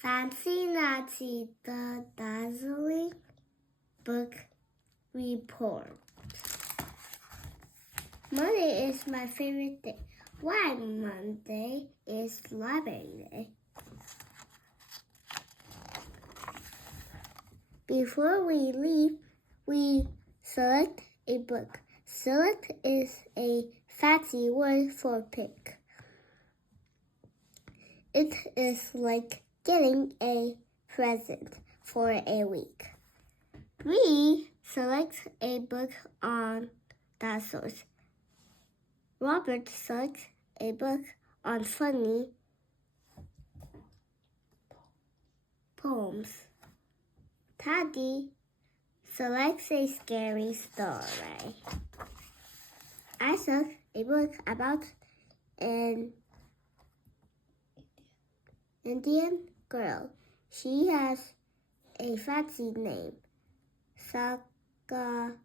Fancy Nancy, the Dazzling Book Report. Monday is my favorite day. Why Monday is Library Day. Before we leave, we select a book. Select is a fancy word for pick. It is like getting a present for a week. We select a book on that source. Robert selects a book on funny poems. Teddy selects a scary story. I select a book about an Indian girl. She has a fancy name, Sagajawe.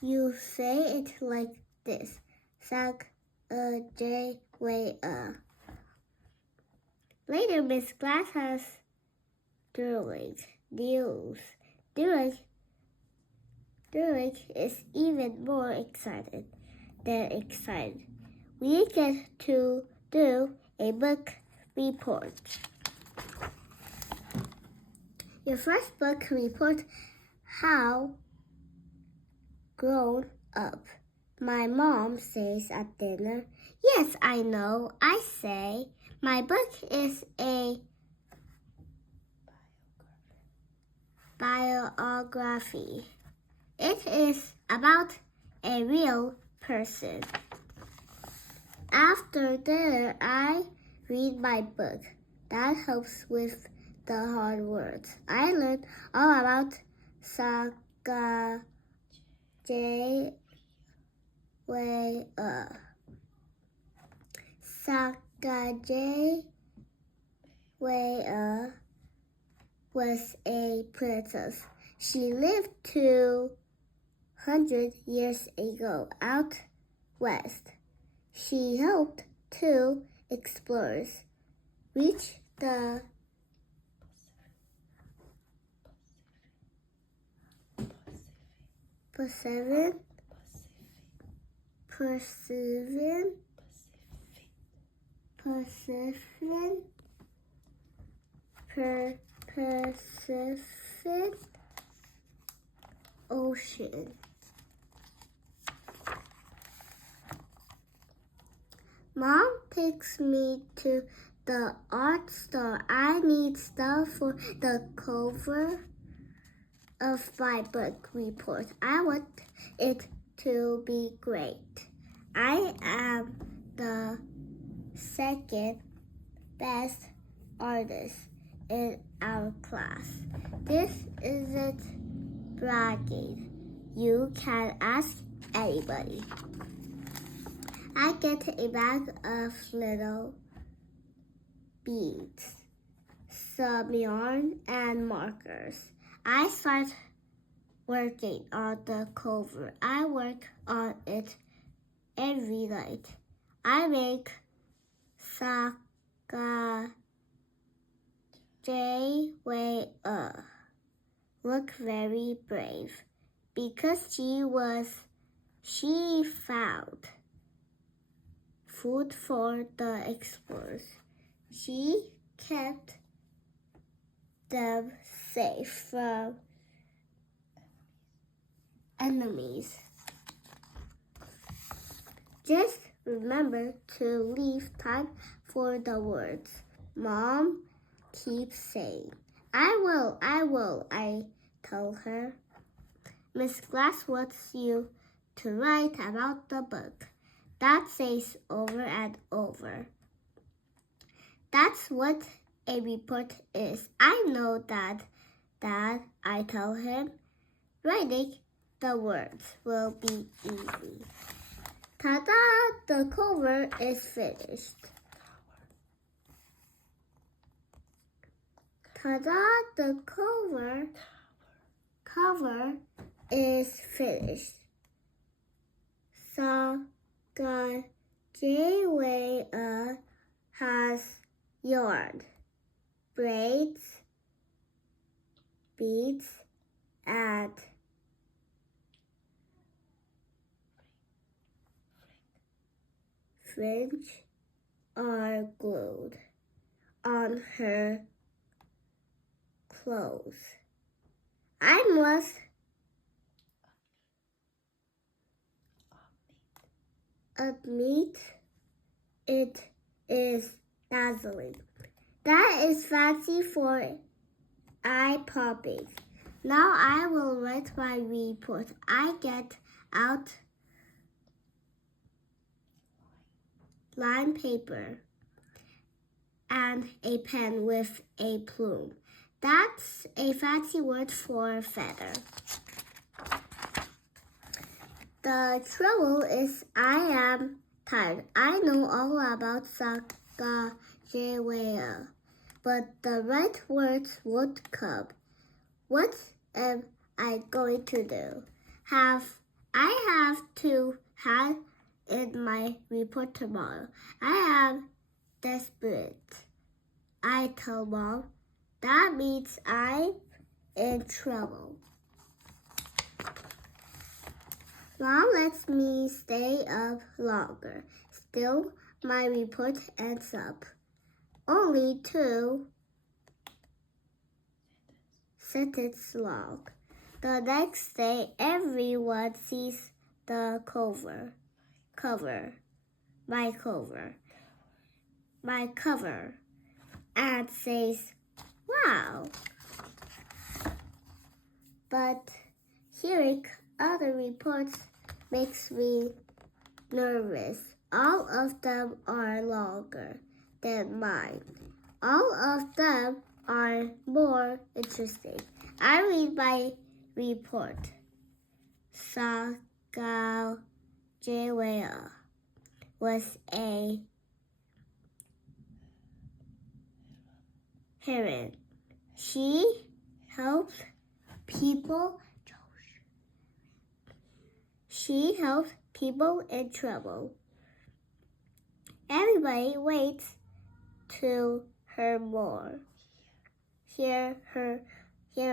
You say it like this, Sagajawe. Later, Miss Glass has Derek is even more excited than excited. We get to do a book report. Your first book report, How Grown Up. My mom says at dinner. Yes, I know. I say, my book is a biography. It is about a real person. After dinner, I read my book. That helps with the hard words. I learned all about Sagajawe. Sagajawe was a princess. She lived 200 years ago out west. She helped 2 explorers reach the Pacific Ocean. Mom takes me to the art store. I need stuff for the cover of my book report. I want it to be great. I am the second best artist in our class. This isn't bragging. You can ask anybody. I get a bag of little beads, some yarn, and markers. I start working on the cover. I work on it every night. I make Sagajawe look very brave because she found food for the explorers. She kept them safe from enemies. Just remember to leave time for the words. Mom keeps saying, I will, I tell her. Miss Glass wants you to write about the book. Dad says over and over. That's what a report is. I know that, Dad, I tell him. Writing the words will be easy. Ta-da! The cover is finished. Ta-da! The cover is finished. Saga J-Way has yarn, braids, beads, and fringe are glued on her clothes. I must admit it is dazzling. That is fancy for eye popping. Now I will write my report. I get out lined paper and a pen with a plume. That's a fancy word for feather. The trouble is I am tired. I know all about Saga J-Way, but the right words won't come. What am I going to do? I have to hand in my report tomorrow. I am desperate. I tell Mom. That means I'm in trouble. Mom lets me stay up longer. Still, my report ends up only 2 sentences long. The next day, everyone sees the my cover, and says, "Wow!" But hearing other reports makes me nervous. All of them are longer than mine. All of them are more interesting. I read my report. Saga J-Way was a heroine. She helped people. She helped people in trouble. Everybody waits to hear more. Hear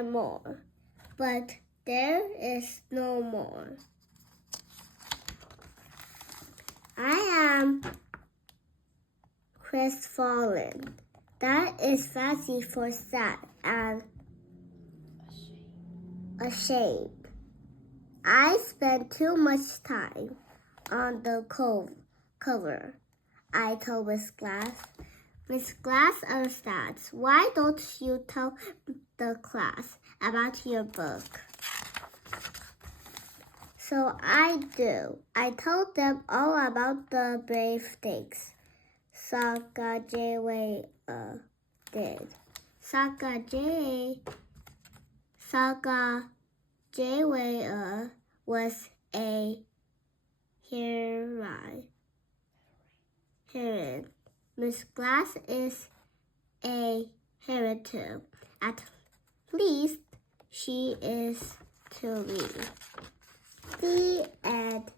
more. But there is no more. I am crestfallen. That is fancy for sad and ashamed. I spent too much time on the cover. I told Miss Glass. Miss Glass understands. Why don't you tell the class about your book? So I do. I told them all about the brave things Saga J-Way did. Saga J-Way was a heroine. Miss Glass is a heroine too. At least she is to me. The end.